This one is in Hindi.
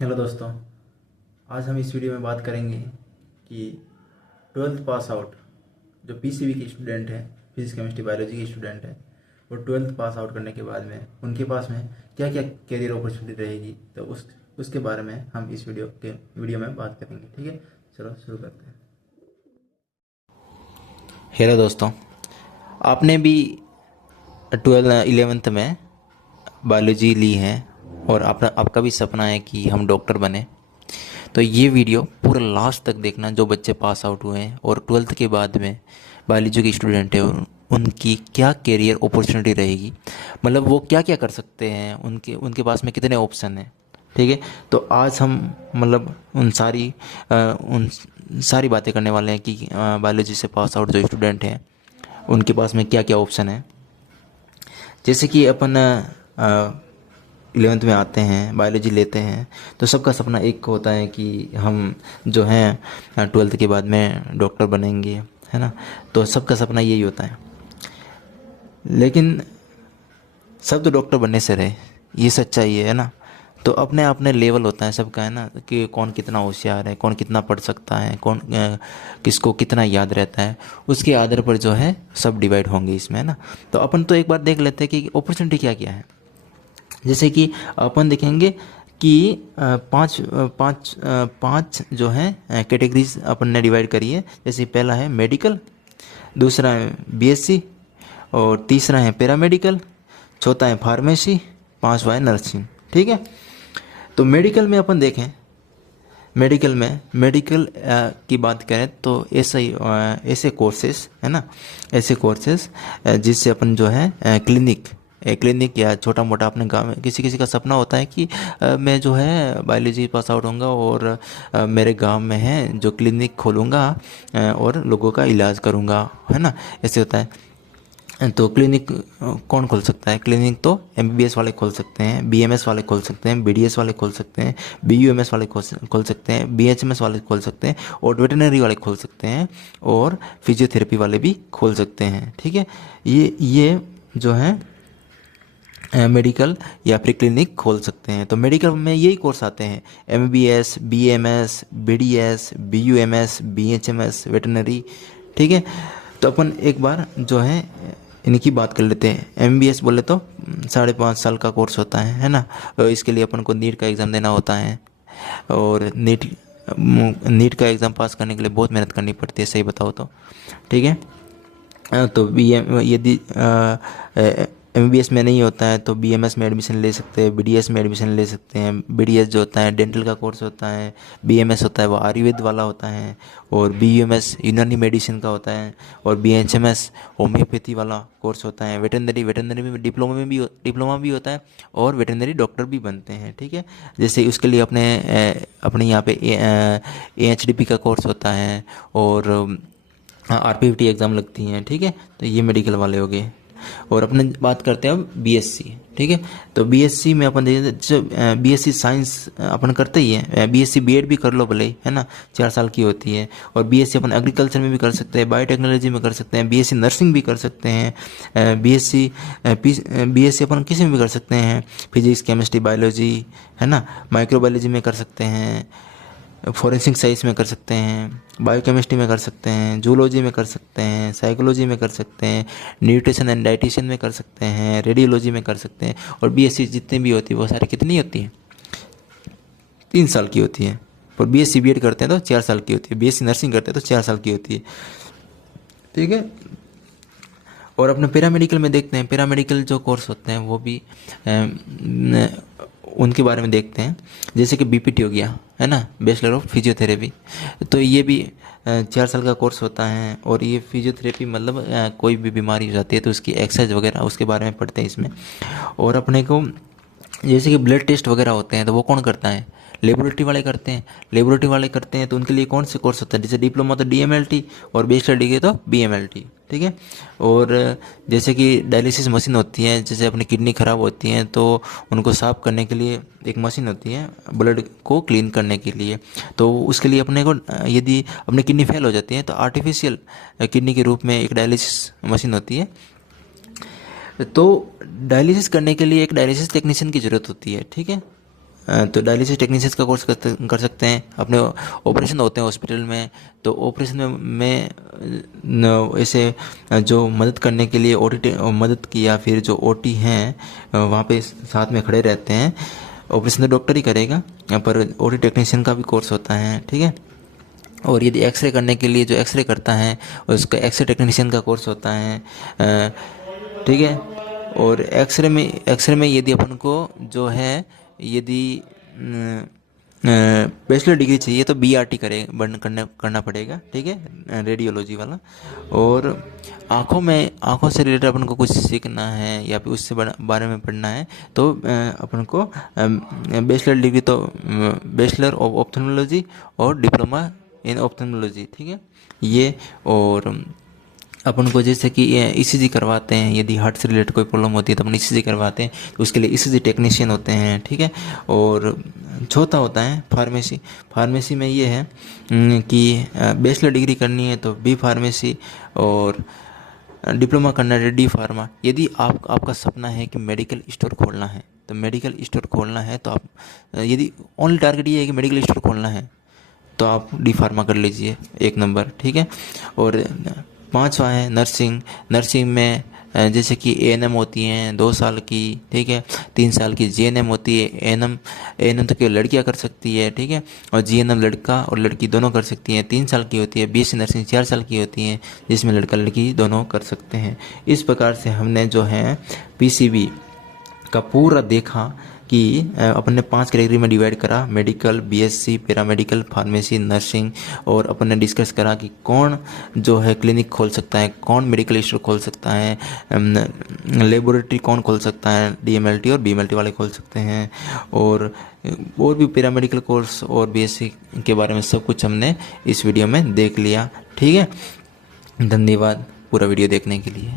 हेलो दोस्तों। आज हम इस वीडियो में बात करेंगे कि ट्वेल्थ पास आउट जो पीसीबी के स्टूडेंट हैं, फिजिक्स केमिस्ट्री बायोलॉजी के स्टूडेंट हैं, वो ट्वेल्थ पास आउट करने के बाद में उनके पास में क्या क्या करियर अपॉर्चुनिटी रहेगी, तो उसके बारे में हम इस वीडियो में बात करेंगे। ठीक है, चलो शुरू करते हैं। हेलो दोस्तों, आपने भी 11th में बायोलॉजी ली है और आपका भी सपना है कि हम डॉक्टर बने। तो ये वीडियो पूरा लास्ट तक देखना। जो बच्चे पास आउट हुए हैं और 12th के बाद में बायोलॉजी के स्टूडेंट हैं, उनकी क्या करियर अपॉर्चुनिटी रहेगी, मतलब वो क्या क्या कर सकते हैं, उनके उनके पास में कितने ऑप्शन हैं। ठीक है, तो आज हम मतलब उन सारी बातें करने वाले हैं कि बायोलॉजी से पास आउट जो स्टूडेंट हैं उनके पास में क्या क्या ऑप्शन है। जैसे कि अपन 11th में आते हैं, बायोलॉजी लेते हैं, तो सबका सपना एक होता है कि हम जो हैं 12th के बाद में डॉक्टर बनेंगे, है ना। तो सबका सपना यही होता है, लेकिन सब तो डॉक्टर बनने से रहे, ये सच्चाई है ना। तो अपने अपने लेवल होता है सबका, है ना, कि कौन कितना होशियार है, कौन कितना पढ़ सकता है, कौन किसको कितना याद रहता है, उसके आधार पर जो है सब डिवाइड होंगे इसमें, है ना। तो अपन तो एक बार देख लेते हैं कि अपॉर्चुनिटी क्या क्या है। जैसे कि अपन देखेंगे कि पांच पांच पांच जो है कैटेगरीज अपन ने डिवाइड करी है। जैसे पहला है मेडिकल, दूसरा है बीएससी, और तीसरा है पैरामेडिकल, चौथा है फार्मेसी, पांचवा है नर्सिंग। ठीक है, तो मेडिकल में अपन देखें, मेडिकल की बात करें तो ऐसे कोर्सेस, है ना, ऐसे कोर्सेस जिससे अपन जो है क्लिनिक या छोटा मोटा अपने गांव में किसी किसी का सपना होता है कि मैं जो है बायोलॉजी पास आउट होऊंगा और मेरे गांव में है जो क्लिनिक खोलूंगा और लोगों का इलाज करूंगा, है ना। ऐसे होता है। तो क्लिनिक कौन खोल सकता है? क्लिनिक तो एमबीबीएस वाले खोल सकते हैं, बीएमएस वाले खोल सकते हैं, बीडीएस वाले खोल सकते हैं, बीयूएमएस वाले खोल सकते हैं, बीएचएमएस वाले खोल सकते हैं, और वेटरनरी वाले खोल सकते हैं, और फिजियोथेरेपी वाले भी खोल सकते हैं। ठीक है, ये जो है मेडिकल या फिर क्लिनिक खोल सकते हैं। तो मेडिकल में यही कोर्स आते हैं: MBBS, BMS, BDS, BUMS, BHMS, veterinary. ठीक है, तो अपन एक बार जो है इनकी बात कर लेते हैं। एमबीबीएस बोले तो 5.5 साल का कोर्स होता है ना। इसके लिए अपन को नीट का एग्ज़ाम देना होता है, और नीट का एग्ज़ाम पास करने के लिए बहुत मेहनत करनी पड़ती है, सही बताओ तो। ठीक है, तो बी एम यदि एमबीबीएस में नहीं होता है तो बीएमएस में एडमिशन ले सकते हैं, बीडीएस में एडमिशन ले सकते हैं। बीडीएस जो होता है डेंटल का कोर्स होता है, बीएमएस होता है वो आयुर्वेद वाला होता है, और बीयूएमएस यूनानी मेडिसिन का होता है, और बीएचएमएस होम्योपैथी वाला कोर्स होता है। वेटरनरी में डिप्लोमा भी होता है, और वेटरनरी डॉक्टर भी बनते हैं। ठीक है, जैसे उसके लिए अपने यहाँ पे एएचडीपी का कोर्स होता है, और हाँ आरपीएफटी एग्ज़ाम लगती हैं। ठीक है, तो ये मेडिकल वाले हो गए। और अपने बात करते हैं अब बीएससी। ठीक है, तो बीएससी में अपन देखते हैं, जो बीएससी साइंस अपन करते ही है, बीएससी बीएड भी कर लो भले, है ना, 4 साल की होती है। और बीएससी अपन एग्रीकल्चर में भी कर सकते हैं, बायोटेक्नोलॉजी में कर सकते हैं, बीएससी नर्सिंग भी कर सकते हैं, बीएससी अपन किसी में भी कर सकते हैं, फिजिक्स केमिस्ट्री बायोलॉजी, है ना, माइक्रोबायोलॉजी में कर सकते हैं, फोरेंसिक साइंस में कर सकते हैं, बायोकेमिस्ट्री में कर सकते हैं, जूलॉजी में कर सकते हैं, साइकोलॉजी में कर सकते हैं, न्यूट्रिशन एंड डाइटिशियन में कर सकते हैं, रेडियोलॉजी में कर सकते हैं। और बीएससी जितनी भी होती है वो सारी कितनी होती है? 3 साल की होती है। और बीएससी बीएड करते हैं तो 4 साल की होती है, बीएससी नर्सिंग करते हैं तो 4 साल की होती है। ठीक है, और अपने पैरामेडिकल में देखते हैं, पैरामेडिकल जो कोर्स होते हैं वो भी उनके बारे में देखते हैं। जैसे कि बीपीटी हो गया, है ना, बैचलर ऑफ फिजियोथेरेपी। तो ये भी 4 साल का कोर्स होता है, और ये फिजियोथेरेपी मतलब कोई भी बीमारी हो जाती है तो उसकी एक्सरसाइज वगैरह उसके बारे में पढ़ते हैं इसमें। और अपने को जैसे कि ब्लड टेस्ट वगैरह होते हैं तो वो कौन करता है? लेबोरेटरी वाले करते हैं। लेबोरेटरी वाले करते हैं तो उनके लिए कौन से कोर्स होता है? जैसे डिप्लोमा तो डीएमएलटी, और बैचलर डिग्री तो बीएमएलटी। ठीक है, और जैसे कि डायलिसिस मशीन होती है, जैसे अपनी किडनी ख़राब होती हैं तो उनको साफ़ करने के लिए एक मशीन होती है, ब्लड को क्लीन करने के लिए। तो उसके लिए अपने को यदि अपनी किडनी फेल हो जाती है तो आर्टिफिशियल किडनी के रूप में एक डायलिसिस मशीन होती है। तो डायलिसिस करने के लिए एक डायलिसिस टेक्नीशियन की ज़रूरत होती है। ठीक है, तो डायलिसिस टेक्नीशियंस का कोर्स कर सकते हैं। अपने ऑपरेशन होते हैं हॉस्पिटल में, तो ऑपरेशन में ऐसे जो मदद करने के लिए ओटी मदद की, या फिर जो ओटी हैं वहाँ पे साथ में खड़े रहते हैं। ऑपरेशन तो डॉक्टर ही करेगा, पर ओटी टेक्नीशियन का भी कोर्स होता है, ठीक है। और यदि एक्सरे करने के लिए जो एक्सरे करता है उसका एक्सरे टेक्नीशियन का कोर्स होता है, ठीक है। और एक्सरे में यदि अपन को जो है यदि बैचलर डिग्री चाहिए तो बीआरटी करना पड़ेगा, ठीक है, रेडियोलॉजी वाला। और आँखों से रिलेटेड अपन को कुछ सीखना है या फिर उससे बारे में पढ़ना है तो अपन को बैचलर डिग्री तो बैचलर ऑफ ऑप्थेल्मोलॉजी और डिप्लोमा इन ऑप्थेल्मोलॉजी, ठीक है ये। और अपन को जैसे कि ईसीजी करवाते हैं, यदि हार्ट से रिलेटेड कोई प्रॉब्लम होती है तो अपन ईसीजी करवाते हैं, तो उसके लिए ईसीजी टेक्नीशियन होते हैं, ठीक है। और चौथा होता है फार्मेसी में ये है कि बैचलर डिग्री करनी है तो बी फार्मेसी, और डिप्लोमा करना है डी फार्मा। यदि आपका सपना है कि मेडिकल स्टोर खोलना है, तो मेडिकल स्टोर खोलना है तो आप, यदि ओनली टारगेट ये है कि मेडिकल स्टोर खोलना है तो आप डी फार्मा कर लीजिए, 1 नंबर, ठीक है। और 5वां है नर्सिंग में जैसे कि एएनएम होती हैं 2 साल की, ठीक है, 3 साल की जीएनएम होती है। एएनएम तो केवल लड़कियां कर सकती है, ठीक है, और जीएनएम लड़का और लड़की दोनों कर सकती हैं, 3 साल की होती है। बीएससी नर्सिंग 4 साल की होती है, जिसमें लड़का लड़की दोनों कर सकते हैं। इस प्रकार से हमने जो है पीसीबी का पूरा देखा कि अपन ने 5 कैटेगरी में डिवाइड करा, medical, BSc, paramedical, pharmacy, nursing. और अपन ने डिस्कस करा कि कौन जो है क्लिनिक खोल सकता है, कौन मेडिकल स्टोर खोल सकता है, लेबोरेटरी कौन खोल सकता है, डीएमएलटी और बीएमएलटी वाले खोल सकते हैं। और भी पैरामेडिकल कोर्स और बीएससी के बारे में सब कुछ हमने इस वीडियो में देख लिया, ठीक है। धन्यवाद पूरा वीडियो देखने के लिए।